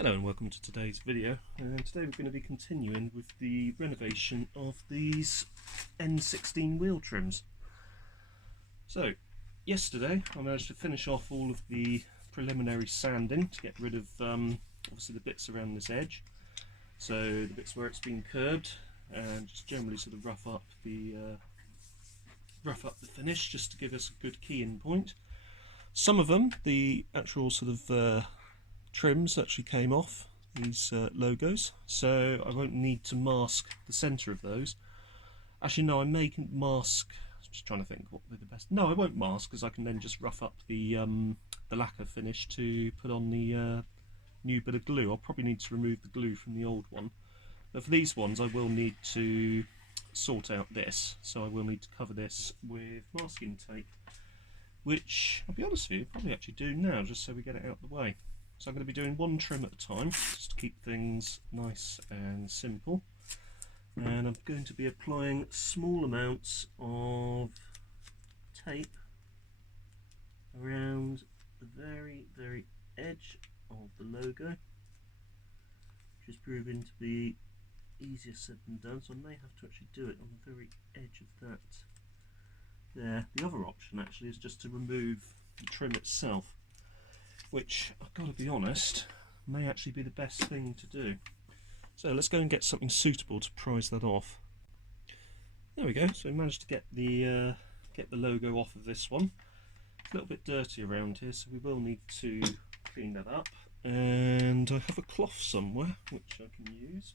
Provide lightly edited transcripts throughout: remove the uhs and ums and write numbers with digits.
Hello and welcome to today's video. Today we're going to be continuing with the renovation of these N16 wheel trims. So yesterday I managed to finish off all of the preliminary sanding to get rid of obviously the bits around this edge, so the bits where it's been curbed, and just generally sort of rough up the finish just to give us a good key-in point. Some of them, the actual sort of trims actually came off, these logos, so I won't need to mask the centre of those. Actually no, I may mask. I'm just trying to think what would be the best. No, I won't mask, because I can then just rough up the lacquer finish to put on the new bit of glue. I'll probably need to remove the glue from the old one, but for these ones I will need to sort out this, so I will need to cover this with masking tape, which I'll be honest with you, probably actually do now, just so we get it out of the way. So I'm going to be doing one trim at a time, just to keep things nice and simple. And I'm going to be applying small amounts of tape around the very edge of the logo, which is proving to be easier said than done, so I may have to actually do it on the very edge of that there. The other option actually is just to remove the trim itself, which I've got to be honest may actually be the best thing to do. So let's go and get something suitable to prise that off. There we go. So we managed to get the logo off of this one. It's a little bit dirty around here, so we will need to clean that up. And I have a cloth somewhere which I can use,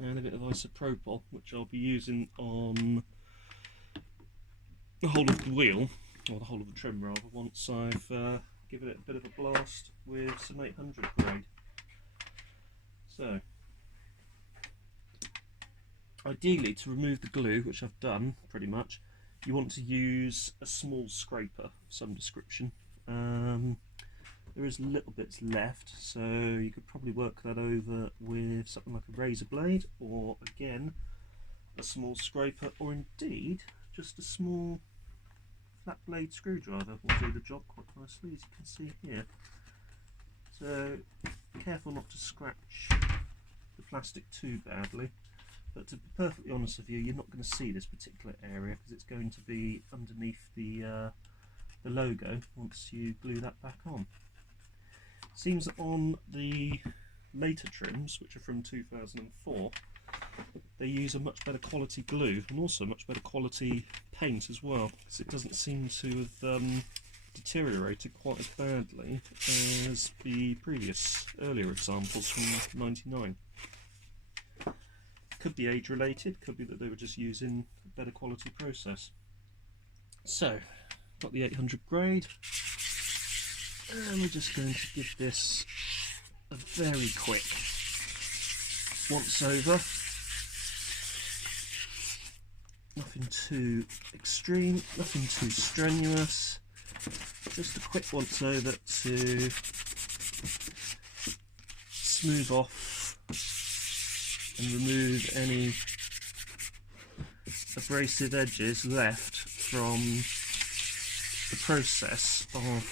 and a bit of isopropyl which I'll be using on the whole of the wheel, or the whole of the trim rather, once I've given it a bit of a blast with some 800 grade. So ideally, to remove the glue, which I've done pretty much, you want to use a small scraper of some description. There is little bits left, so you could probably work that over with something like a razor blade, or again a small scraper, or indeed just a small flat blade screwdriver will do the job quite nicely, as you can see here. So careful not to scratch the plastic too badly, but to be perfectly honest with you, you're not going to see this particular area because it's going to be underneath the logo once you glue that back on. Seems that on the later trims, which are from 2004, they use a much better quality glue and also much better quality paint as well, because it doesn't seem to have deteriorated quite as badly as the previous earlier examples from '99. Could be age related, could be that they were just using a better quality process. So got the 800 grade, and we're just going to give this a very quick once over. Nothing too extreme, nothing too strenuous, just a quick once over to smooth off and remove any abrasive edges left from the process of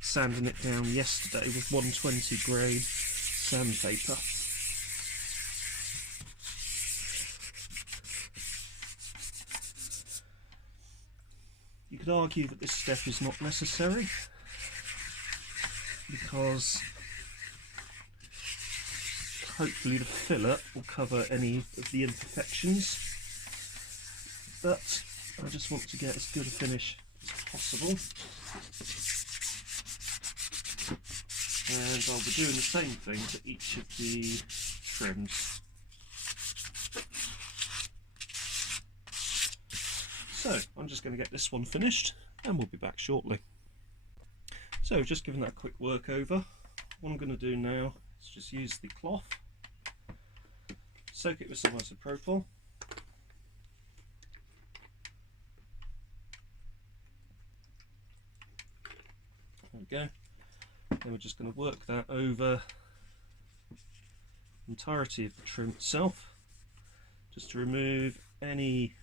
sanding it down yesterday with 120 grade sandpaper. You could argue that this step is not necessary, because hopefully the filler will cover any of the imperfections, but I just want to get as good a finish as possible, and I'll be doing the same thing to each of the trims. So I'm just going to get this one finished and we'll be back shortly. So just giving that a quick work over, what I'm going to do now is just use the cloth, soak it with some isopropyl, there we go. Then we're just going to work that over the entirety of the trim itself, just to remove any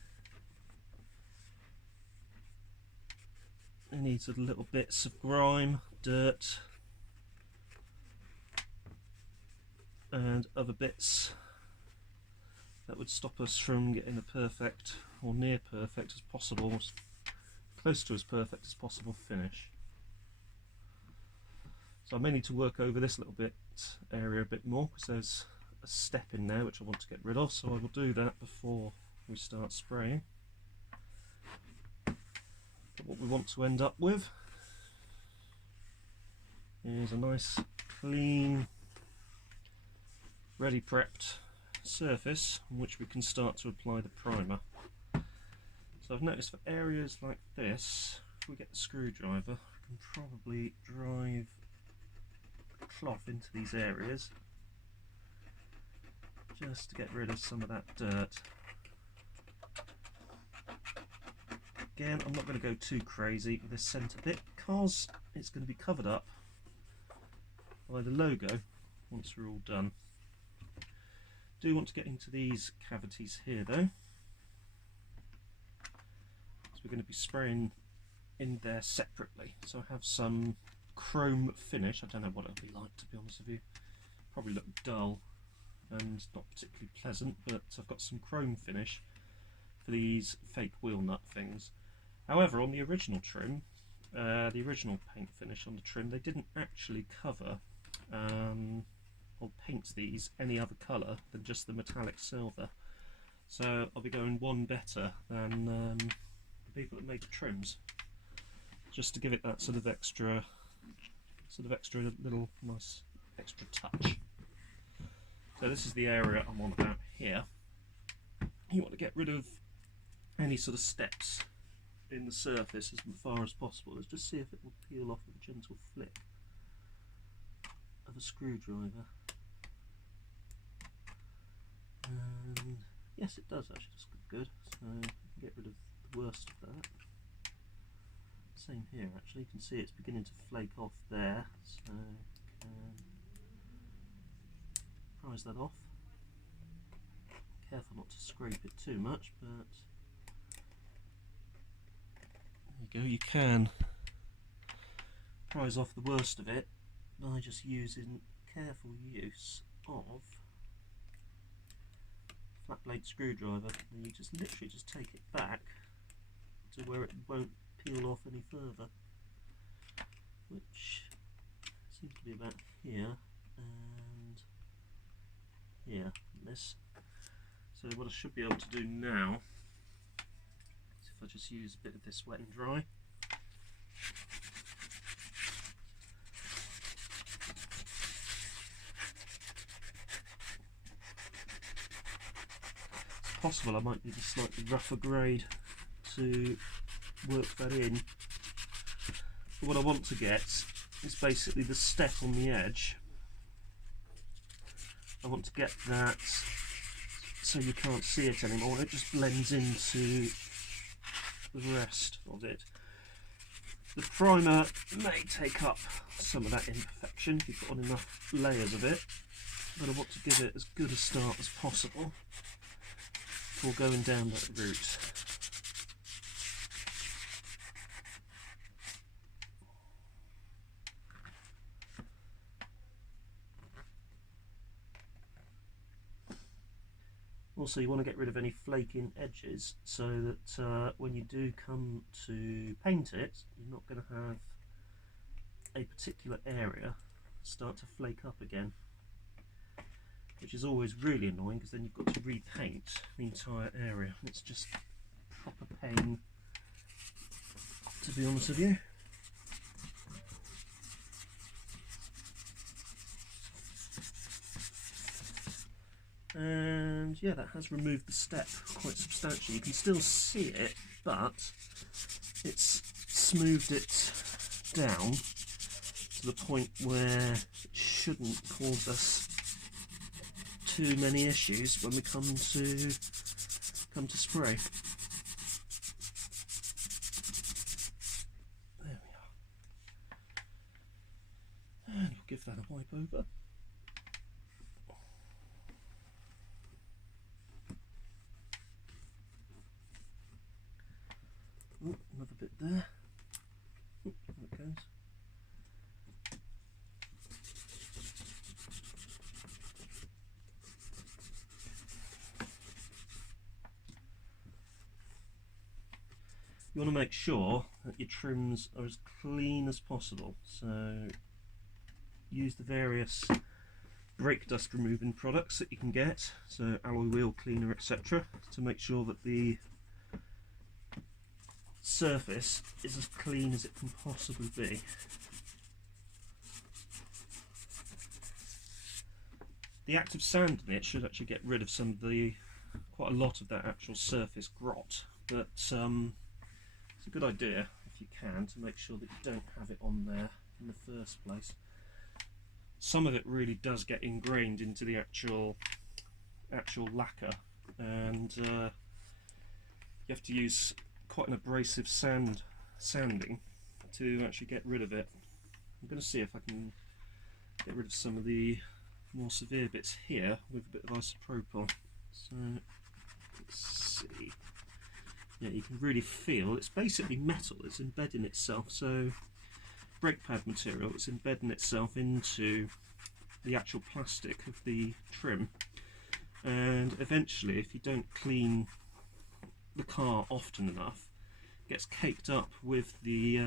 sort of little bits of grime, dirt, and other bits that would stop us from getting a perfect or near perfect as possible, as close to as perfect as possible finish. So I may need to work over this little bit area a bit more because there's a step in there which I want to get rid of, so I will do that before we start spraying. But what we want to end up with is a nice clean, ready prepped surface on which we can start to apply the primer. So I've noticed for areas like this, if we get the screwdriver, we can probably drive the cloth into these areas just to get rid of some of that dirt. Again, I'm not going to go too crazy with this centre bit because it's going to be covered up by the logo once we're all done. Do want to get into these cavities here though, so we're going to be spraying in there separately. So I have some chrome finish. I don't know what it'll be like, to be honest with you. Probably look dull and not particularly pleasant, but I've got some chrome finish for these fake wheel nut things. However, on the original trim, the original paint finish on the trim, they didn't actually cover or paint these any other colour than just the metallic silver. So I'll be going one better than the people that made the trims, just to give it that sort of extra little nice extra touch. So this is the area I'm on about here. You want to get rid of any sort of steps in the surface as far as possible. Let's just see if it will peel off with a gentle flick of a screwdriver. And yes, it does actually, just good. So you can get rid of the worst of that. Same here actually, you can see it's beginning to flake off there, so prise that off. Careful not to scrape it too much, but there you go, you can prise off the worst of it by just using careful use of flat blade screwdriver, and you just literally just take it back to where it won't peel off any further, which seems to be about here and here, this. So what I should be able to do now is if I just use a bit of this wet and dry. It's possible I might need a slightly rougher grade to work that in. But what I want to get is basically the step on the edge. I want to get that so you can't see it anymore, it just blends into the rest of it. The primer may take up some of that imperfection if you put on enough layers of it, but I want to give it as good a start as possible before going down that route. Also, you want to get rid of any flaking edges so that when you do come to paint it, you're not going to have a particular area start to flake up again, which is always really annoying because then you've got to repaint the entire area. It's just proper pain, to be honest with you. And yeah, that has removed the step quite substantially. You can still see it, but it's smoothed it down to the point where it shouldn't cause us too many issues when we come to spray. There we are. And we'll give that a wipe over. Oh, another bit there. Oh, there it goes. you want to make sure that your trims are as clean as possible. So use the various brake dust removing products that you can get, so alloy wheel cleaner, etc., to make sure that the surface is as clean as it can possibly be. The act of sanding it should actually get rid of quite a lot of that actual surface grot, but it's a good idea if you can to make sure that you don't have it on there in the first place. Some of it really does get ingrained into the actual lacquer, and you have to use quite an abrasive sanding to actually get rid of it. I'm going to see if I can get rid of some of the more severe bits here with a bit of isopropyl. So let's see. Yeah, you can really feel it's basically metal, it's embedding itself. So brake pad material, it's embedding itself into the actual plastic of the trim, and eventually, if you don't clean the car often enough, it gets caked up with the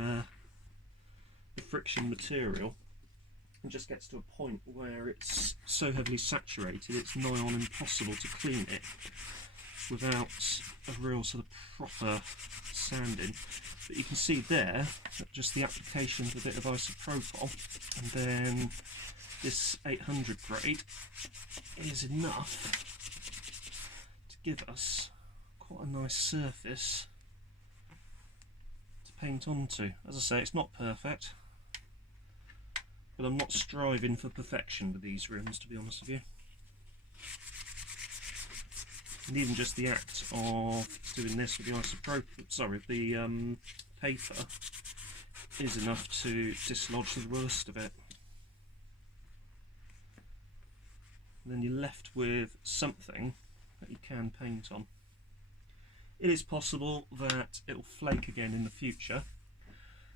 friction material, and just gets to a point where it's so heavily saturated it's nigh on impossible to clean it without a real sort of proper sanding. But you can see there that just the application of a bit of isopropyl and then this 800 grade is enough to give us quite a nice surface to paint onto. As I say, it's not perfect, but I'm not striving for perfection with these rims, to be honest with you. And even just the act of doing this with the paper is enough to dislodge the worst of it. And then you're left with something that you can paint on. It is possible that it will flake again in the future.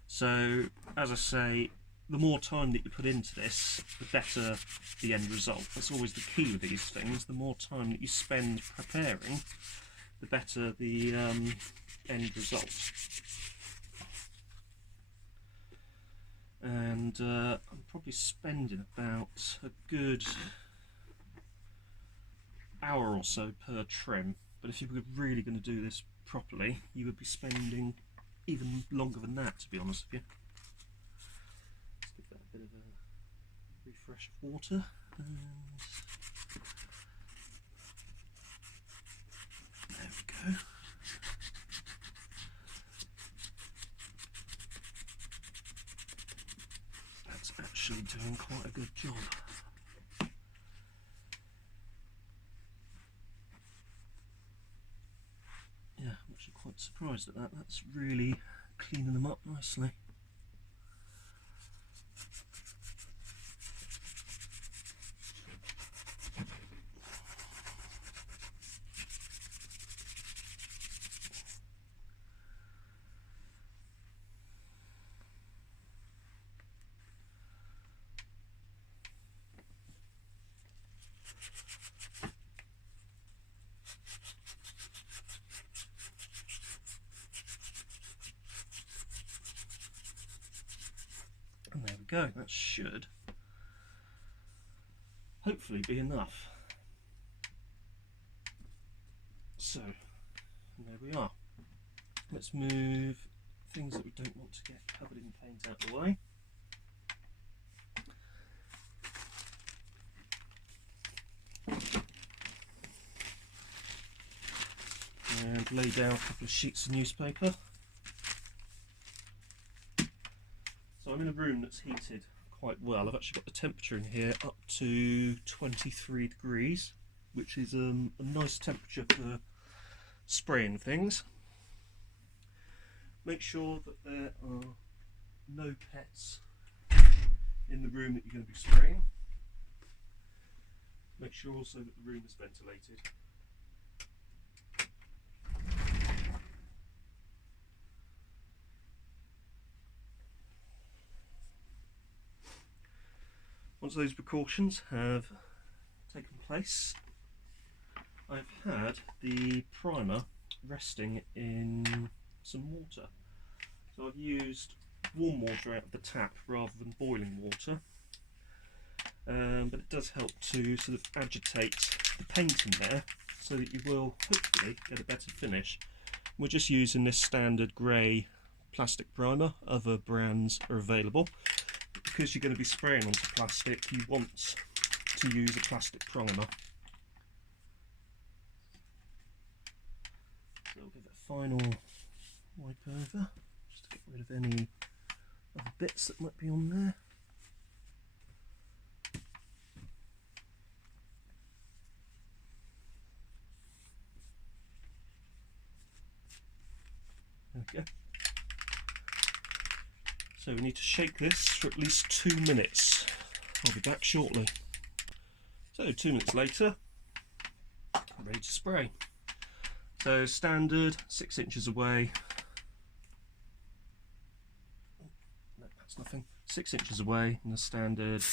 So, as I say, the more time that you put into this, the better the end result. That's always the key with these things. The more time that you spend preparing, the better the end result. And I'm probably spending about a good hour or so per trim, but if you were really going to do this properly, you would be spending even longer than that, to be honest with you. Bit of a refresh of water, and there we go. That's actually doing quite a good job. Yeah, I'm actually quite surprised at that. That's really cleaning them up nicely. And there we go, that should hopefully be enough. So, and there we are. Let's move things that we don't want to get covered in paint out of the way. And lay down a couple of sheets of newspaper. So I'm in a room that's heated quite well. I've actually got the temperature in here up to 23 degrees, which is a nice temperature for spraying things. Make sure that there are no pets in the room that you're going to be spraying. Make sure also that the room is ventilated. Once those precautions have taken place, I've had the primer resting in some water. So I've used warm water out of the tap rather than boiling water, but it does help to sort of agitate the paint in there so that you will hopefully get a better finish. We're just using this standard grey plastic primer. Other brands are available. Because you're going to be spraying onto plastic, you want to use a plastic primer. So we'll give it a final wipe over, just to get rid of any other bits that might be on there. There we go. So we need to shake this for at least 2 minutes. I'll be back shortly. So 2 minutes later, ready to spray. So standard, 6 inches away. Oh, no, that's nothing. 6 inches away in the standard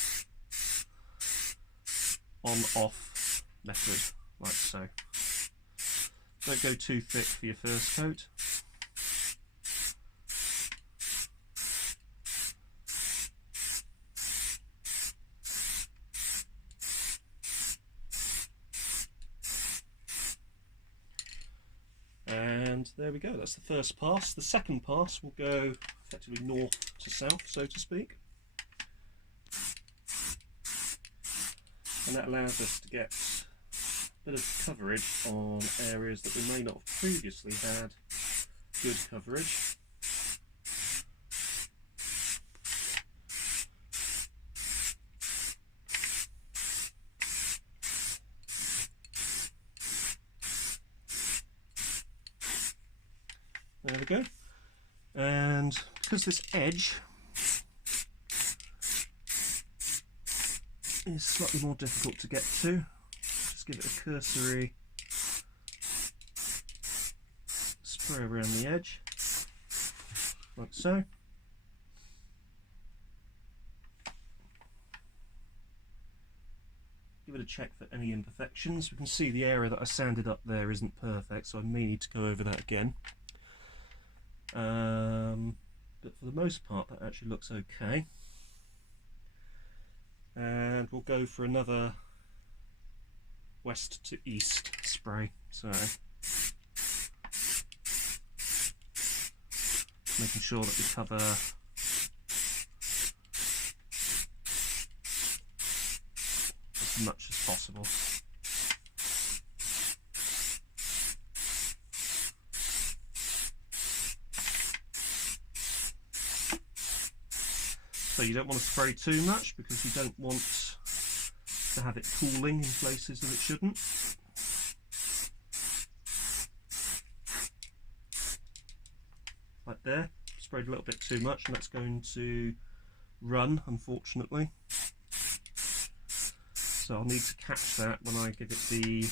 on-off method, like so. Don't go too thick for your first coat. And there we go, that's the first pass. The second pass will go effectively north to south, so to speak. And that allows us to get a bit of coverage on areas that we may not have previously had good coverage. There we go. And because this edge is slightly more difficult to get to, just give it a cursory spray around the edge, like so. Give it a check for any imperfections. We can see the area that I sanded up there isn't perfect, so I may need to go over that again. But for the most part that actually looks okay, and we'll go for another west to east spray, so making sure that we cover as much as possible. So you don't want to spray too much because you don't want to have it pooling in places that it shouldn't. Like there, sprayed a little bit too much and that's going to run, unfortunately. So I'll need to catch that when I give it the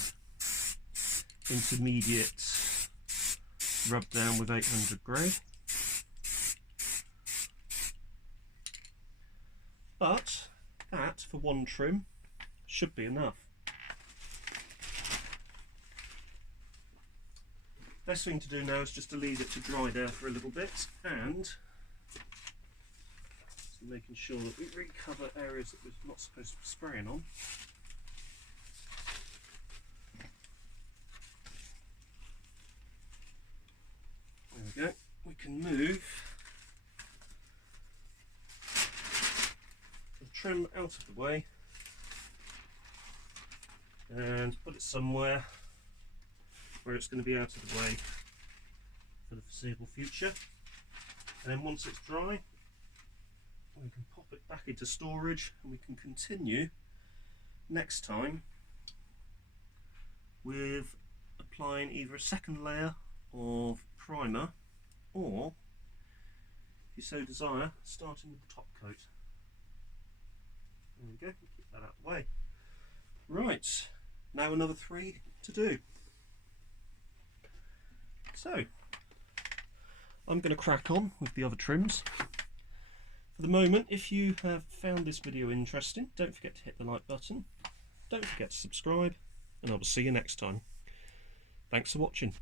intermediate rub down with 800 grade. But that, for one trim, should be enough. Best thing to do now is just to leave it to dry there for a little bit, and making sure that we recover areas that we're not supposed to be spraying on. There we go. We can move trim out of the way and put it somewhere where it's going to be out of the way for the foreseeable future, and then once it's dry we can pop it back into storage and we can continue next time with applying either a second layer of primer or, if you so desire, starting with the top coat. There we go, keep that out of the way. Right, now another 3 to do. So, I'm going to crack on with the other trims. For the moment, if you have found this video interesting, don't forget to hit the like button, don't forget to subscribe, and I will see you next time. Thanks for watching.